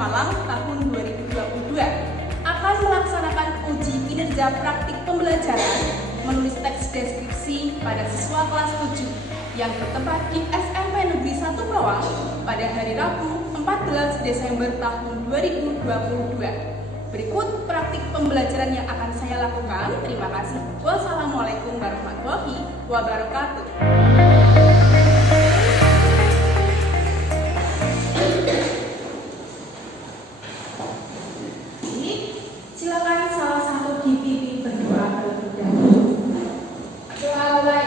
Malang tahun 2022 akan melaksanakan uji kinerja praktik pembelajaran menulis teks deskripsi pada siswa kelas 7 yang bertempat di SMP Negeri 1 Mawang pada hari Rabu 14 Desember tahun 2022. Berikut praktik pembelajaran yang akan saya lakukan. Terima kasih. Wassalamualaikum warahmatullahi wabarakatuh. Silakan salah satu DPP berdoa terlebih dahulu. Doa mulai.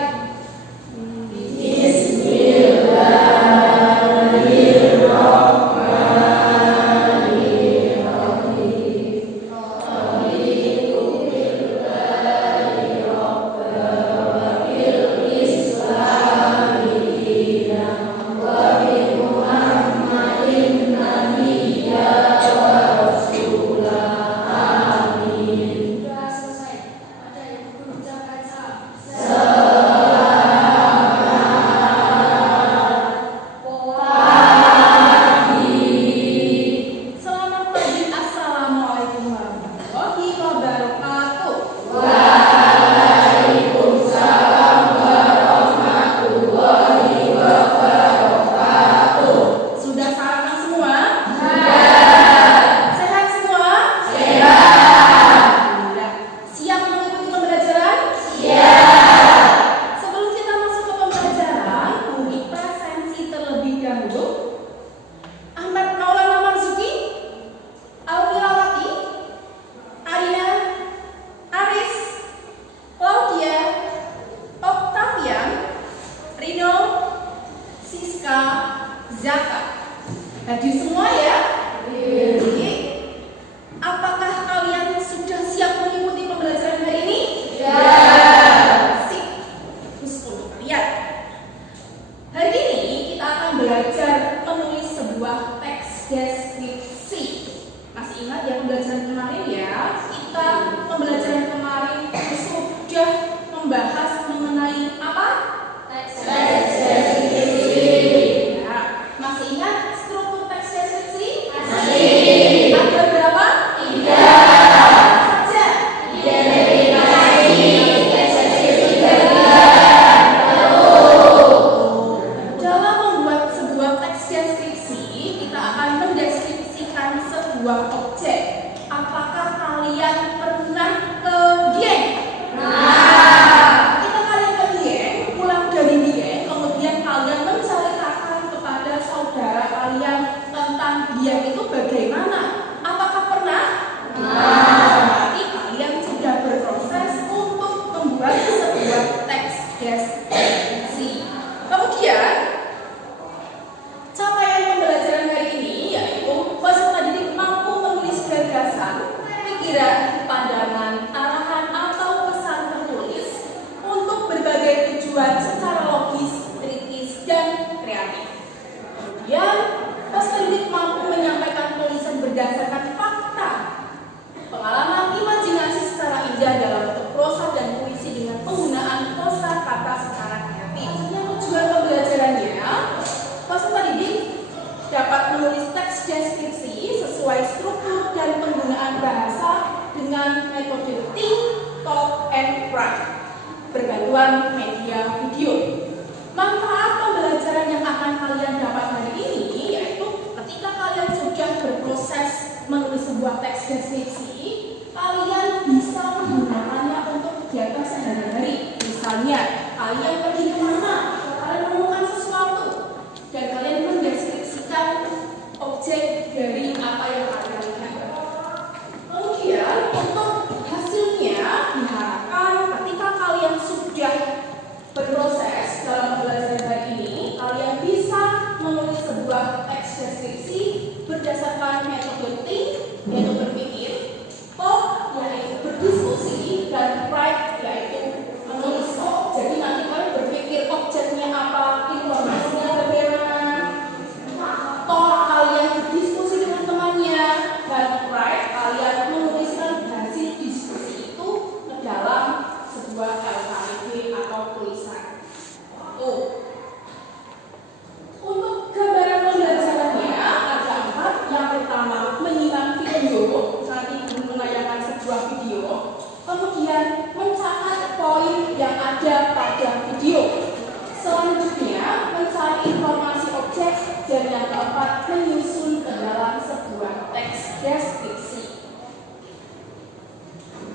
Hadir semua ya? Jadi, apakah kalian sudah siap mengikuti pembelajaran hari ini? Ya. Sip. Terus untuk kalian, hari ini kita akan belajar menulis sebuah teks deskripsi. Masih ingat ya pembelajaran kemarin ya? Kita pembelajaran kemarin sudah membahas mengenai apa? Teks deskripsi. Masih ingat struktur teks deskripsi? Masih. Ada berapa? 3. Saja. Identifikasi, deskripsi, dalam membuat sebuah teks deskripsi, kita akan mendeskripsikan sebuah objek. Apakah kalian pernah ke Dieng? Ketika kalian ke Dieng, pulang dari Dieng, kemudian kalian menceritakan kepada saudara kalian tentang Dieng itu bagaimana? Apakah pernah? Berarti kalian sudah berproses untuk membuat sebuah teks deskripsi. Kemudian, capaian pembelajaran hari ini yaitu peserta didik mampu menulis gagasan, pikiran, pandangan, arahan atau pesan tertulis untuk berbagai tujuan secara logis, kritis, dan kreatif. Kemudian, peserta didik mampu menyampaikan tulisan berdasarkan fakta, pengalaman, imajinasi secara indah dalam bentuk prosa dan puisi dengan penggunaan kosakata secara kreatif. Tujuan pembelajarannya, peserta didik dapat menulis teks deskripsi sesuai struktur dan penggunaan bahasa dengan metode think, talk, and write berbantuan media video. Manfaat pembelajaran yang akan kalian dapat hari ini yaitu ketika kalian sudah berproses menulis sebuah teks deskripsi, kalian bisa menggunakannya untuk kegiatan sehari-hari. Misalnya, kalian pergi ke mana, kalian menemukan sesuatu, dan kalian mendeskripsikan objek dari apa yang kalian lihat. Kemudian, untuk hasilnya diharapkan ketika kalian sudah berproses dalam pembelajaran hari ini, kalian bisa menulis sebuah teks deskripsi berdasarkan metode think, yaitu berpikir, talk, yaitu berdiskusi, dan write, yaitu menulis. Jadi nanti kalian berpikir objeknya apa, informasinya bagaimana, talk kalian berdiskusi dengan temannya, dan write kalian menuliskan hasil diskusi itu ke dalam sebuah LKID atau tulisan. Untuk gambaran pembelajarannya ada 4. Yang pertama ada pada video. Selanjutnya, mencari informasi objek, dan yang keempat, menyusun ke dalam sebuah teks deskripsi.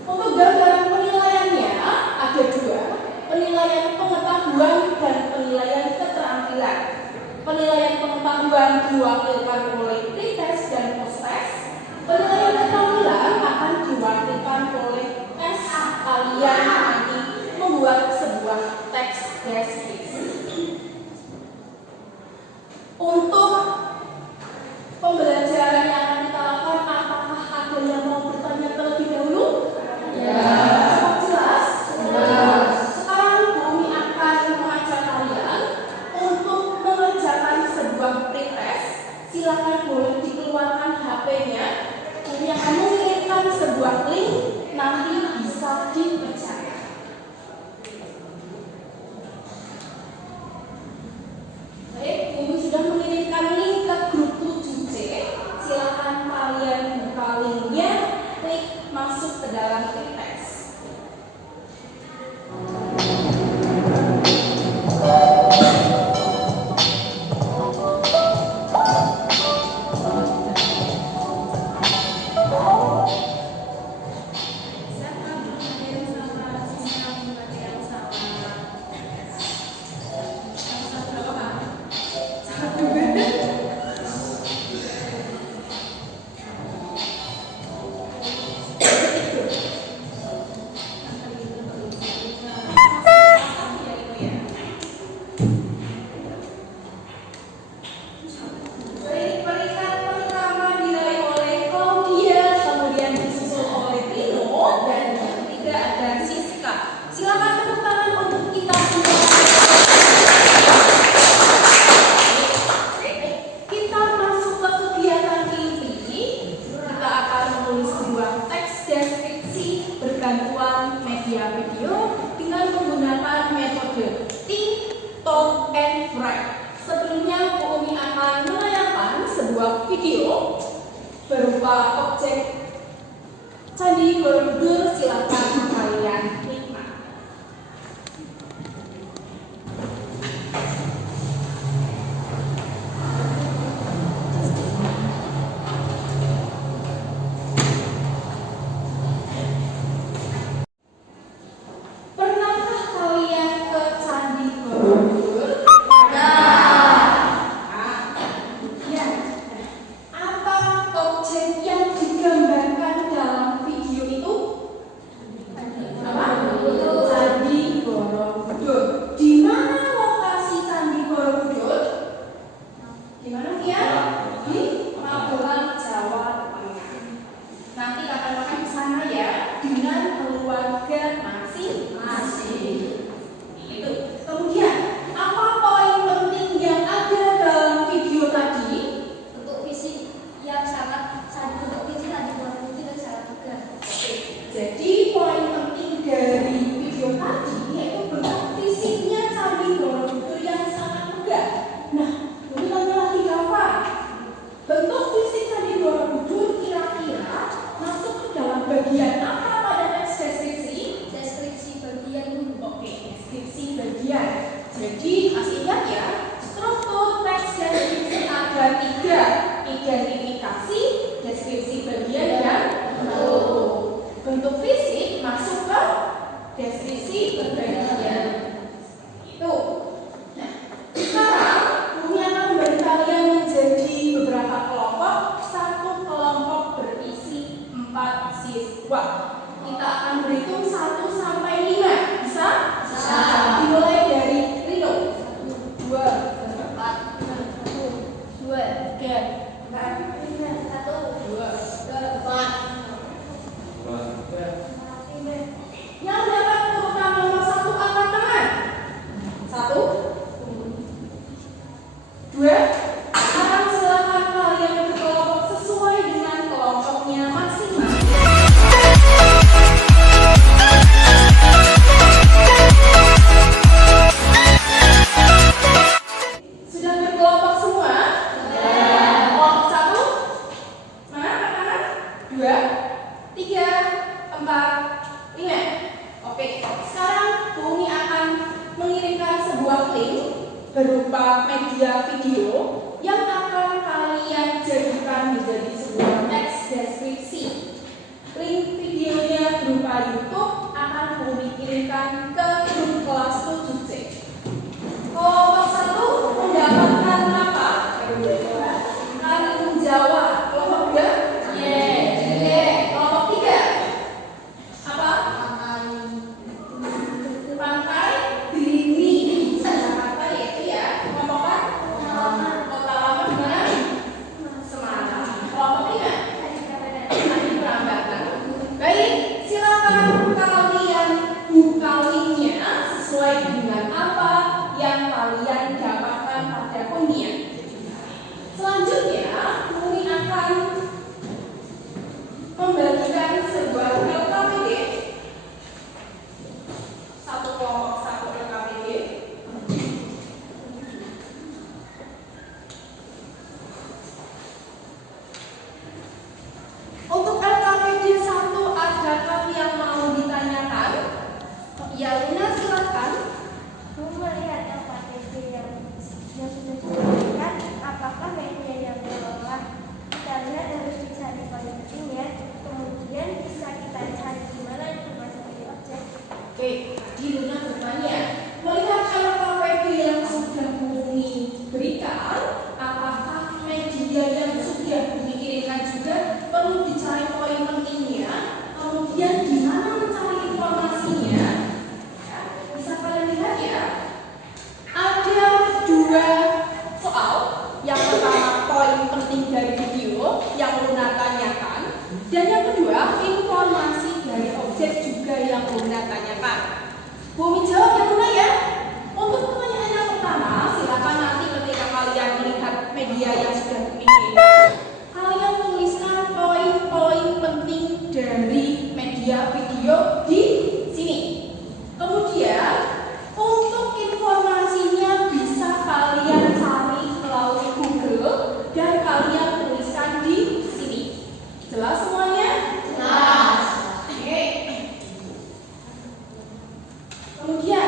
Untuk gambaran penilaiannya ada dua, penilaian pengetahuan dan penilaian keterampilan. Penilaian pengetahuan diwakilkan oleh pretest dan post-test. Penilaian keterampilan akan diwakilkan oleh tes kalian nanti membuat sebuah teks deskripsi. Untuk pembelajaran yang akan kita lakukan, apakah ada yang mau bertanya terlebih dahulu? Ya. Jelas? Jelas. Sekarang Bumi akan mengajak kalian untuk mengerjakan sebuah pretest. Silakan boleh dikeluarkan HP-nya. Bumi akan mengirimkan sebuah link, nanti bisa dipercaya. Sudah mengirimkan link ke grup 7C. Silakan kalian buka linknya, klik masuk ke dalam pretest. Video berupa objek Candi Borobudur, silakan kalian nikmati. Pernahkah kalian ke Candi Borobudur? Jadi poin penting dari video tadi yaitu bentuk fisiknya Candi Borobudur yang sangat megah. Nah, ini tanya lagi Gavan. Bentuk fisik Candi Borobudur kira-kira masuk ke dalam bagian apa pada teks deskripsi? Deskripsi bagian. Oke, deskripsi bagian. Jadi masih ingat ya, struktur teks deskripsi ada 3: identifikasi, deskripsi bagian, dan bentuk fisik masuk ke deskripsi bagian itu. Nah, sekarang Bumi akan memberi kalian menjadi beberapa kelompok. Satu kelompok berisi 4 siswa. Kita akan berhitung 1 sampai 5. Bisa? Bisa. Dimulai dari Rino. 2, 4, 2, 3, 4, 5, 1, 2, 4. Yang dapat urutan nomor 1 berupa media video yang akan kalian jadikan menjadi sebuah teks deskripsi. Link videonya berupa YouTube akan Bumi kirimkan ke grup kelas 7C. Kelompok 1 mendapatkan apa? Karimun Jawa. Kelompok 2? Kelompok 3? Apa? Pantai Drini. Jakarta yaitu ya. Kelompok 4? Kota Lama di mana? Semarang. Kelompok 5? Adi Prambanan. Baik, silakan kalian buka linknya sesuai dengan apa yang kalian dapatkan pada undian. Selanjutnya, Bumi akan membagikan sebuah LKPD. Satu kelompok satu LKPD. Untuk LKPD 1, adakah yang mau ditanyakan? Ya, Luna, silakan. Melihat LKPD yang sudah diberikan, apakah media yang diolah kita lihat harus dicari poin pentingnya, kemudian bisa kita cari di mana informasi dari objek. Oke, tadi Luna bertanya, melihat LKPD yang sudah Bumi berikan, apakah media yang sudah Bumi kirimkan juga perlu dicari poin pentingnya, kemudian di mana mencari informasinya? Ya, bisa kalian lihat ya, ada dua soal. Yang pertama, poin penting dari video yang Luna tanyakan, dan yang kedua, informasi dari objek juga yang Luna tanyakan. Bumi jawab ya Luna ya. Untuk pertanyaan yang pertama, silakan nanti ketika kalian melihat media yang sudah Bumi kirimkan, kalian tuliskan poin-poin penting dari media video di sini. Kemudian, untuk informasinya bisa kalian cari melalui Google dan kalian tuliskan di sini. Jelas semuanya? Jelas. Oke. Kemudian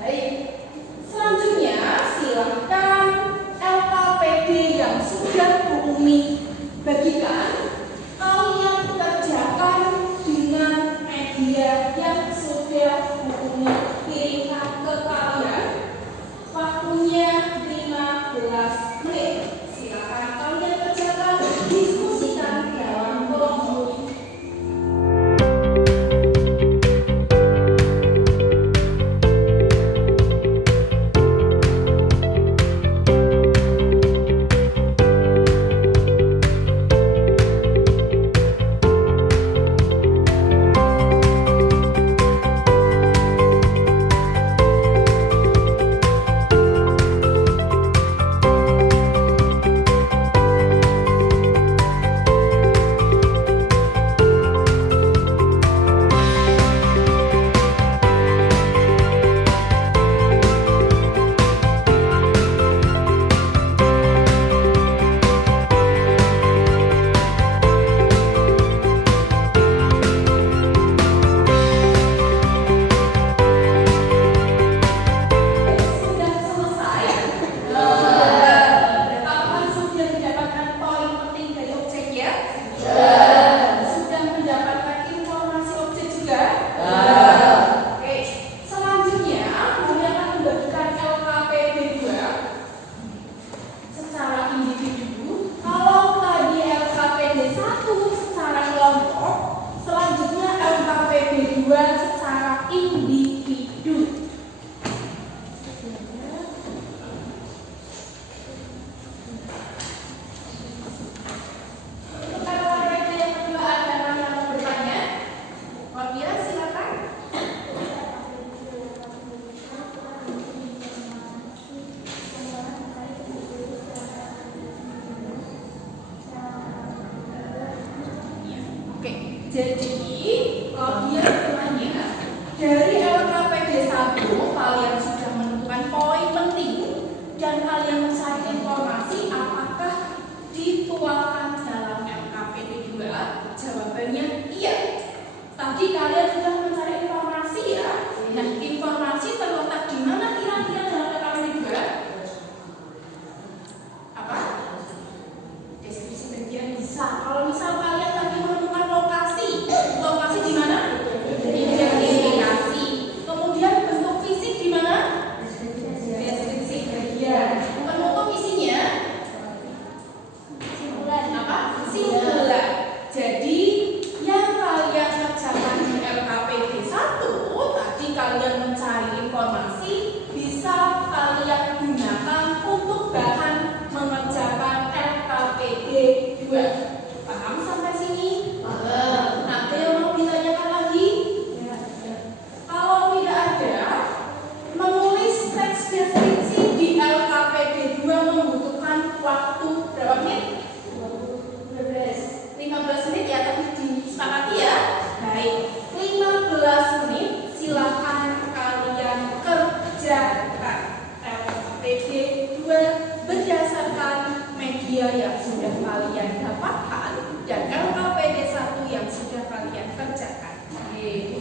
Baik. Selanjutnya, silakan LKPD yang sudah Bu Umi bagikan, kalian kerjakan dengan media yang sudah Bu Umi kirimkan ke kalian. Waktunya 15 menit. Silakan kalian kerjakan, diskusikan dalam kelompok. Sudah selesai. Apakah sudah mendapatkan poin penting dari objeknya? Sudah mendapatkan informasi objek juga? Oke. Selanjutnya, kalian akan membagikan LKPD 2 secara individu. Kalau tadi LKPD 1 secara kelompok, selanjutnya LKPD 2 secara individu. Untuk LKPD yang kedua adalah yang mau bertanya. Wabia, silakan. Oke, jadi Wabia bertanya, dari LKPD 1 kalian sudah menentukan poin penting dan kalian mencari informasi apakah dituangkan dalam LKPD 2? Jawabannya iya. Tadi kalian sudah mencari informasi ya. Nah, informasi terletak di mana kira-kira dalam LKPD 2? Apa? Deskripsi bagian bisa. Kalau misal kalian lagi menemukan lokasi di mana? Identifikasi. Kemudian bentuk fisik di mana? Deskripsi bagian. Penutup isinya apa? Singular. Jadi yang kalian kerjakan di LKPD 1 tadi kalian mencari informasi, bisa kalian gunakan untuk bahan mengerjakan LKPD 2. Paham sampai sini? Ada yang mau ditanyakan lagi? Kalau tidak ada, menulis teks deskripsi di LKPD 2 membutuhkan waktu berapa menit? 15 menit ya, tapi disepakati ya. Baik, 15 menit silakan kalian kerjakan LKPD 2 berdasarkan media yang sudah kalian dapatkan dan LKPD 1 yang sudah kalian kerjakan. Oke.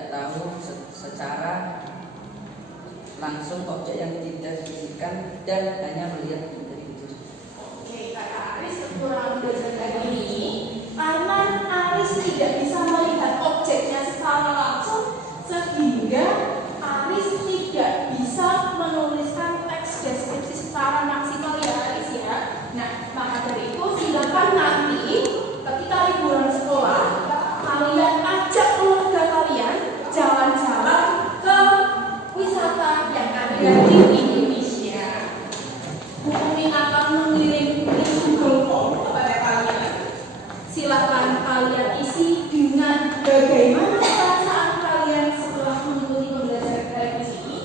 tidak tahu secara langsung objek yang tidak difisikkan dan hanya melihat dari itu. Oke, kata Aris kekurangan berdasarkan ini karena Aris tidak bisa melihat objeknya secara langsung sehingga Aris tidak bisa menuliskan teks deskripsi secara maksimal ya Aris ya. Nah, maka dari itu silakan nanti ketika liburan sekolah kalian ajak keluarga kalian jalan-jalan ke wisata yang ada di Indonesia. Bumi akan mengirim Google Form kepada kalian. Silakan kalian isi dengan bagaimana perasaan kalian setelah mengikuti pembelajaran kalian di sini.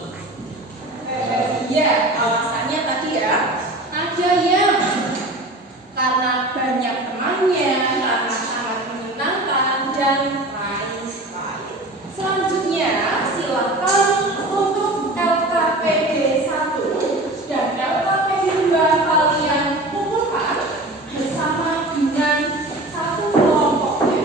Ya, alasannya tadi ya, ada yang karena banyak temannya, karena sangat menyenangkan dan lain sebagainya. Selanjutnya, silakan untuk LKPD 1 dan LKPD 2 kalian kumpulkan bersama dengan satu kelompoknya.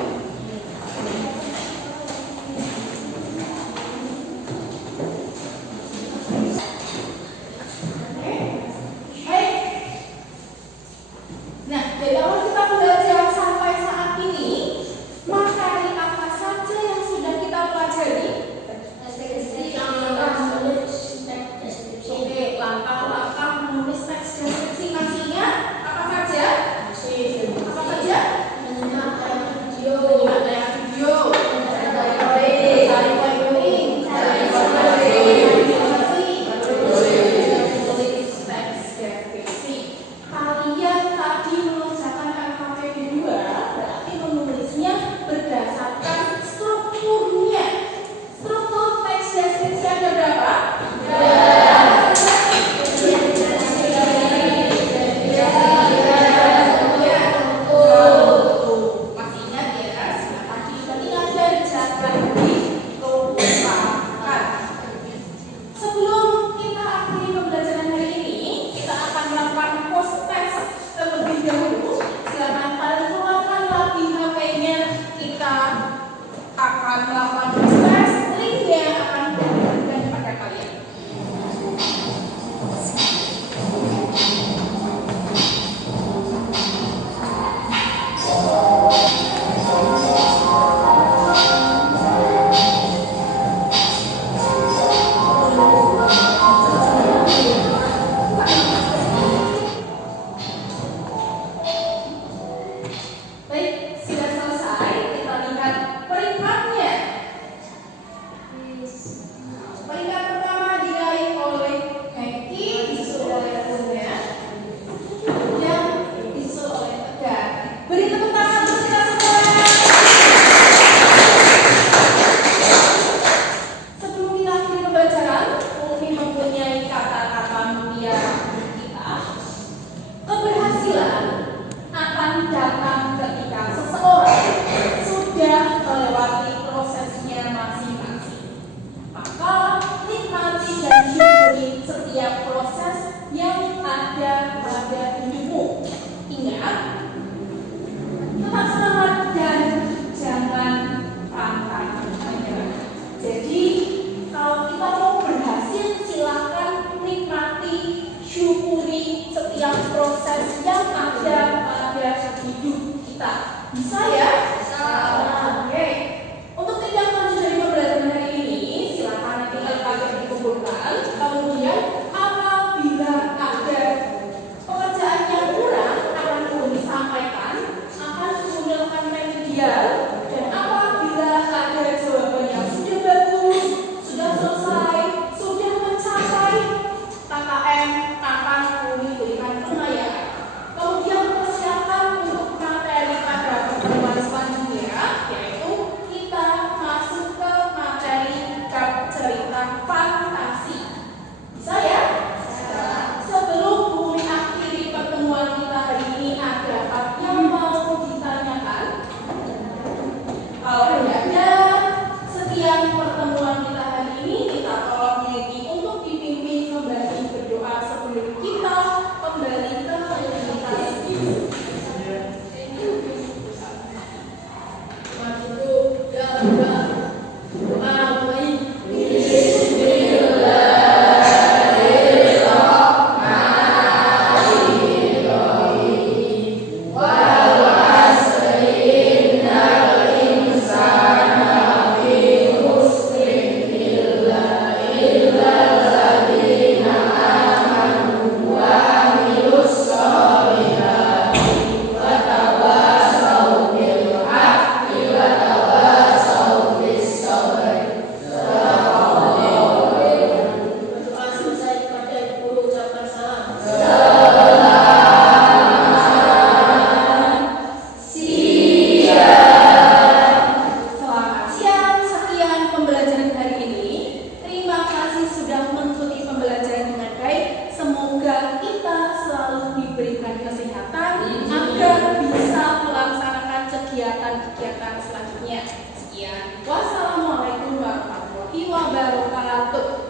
Wassalamualaikum warahmatullahi wabarakatuh.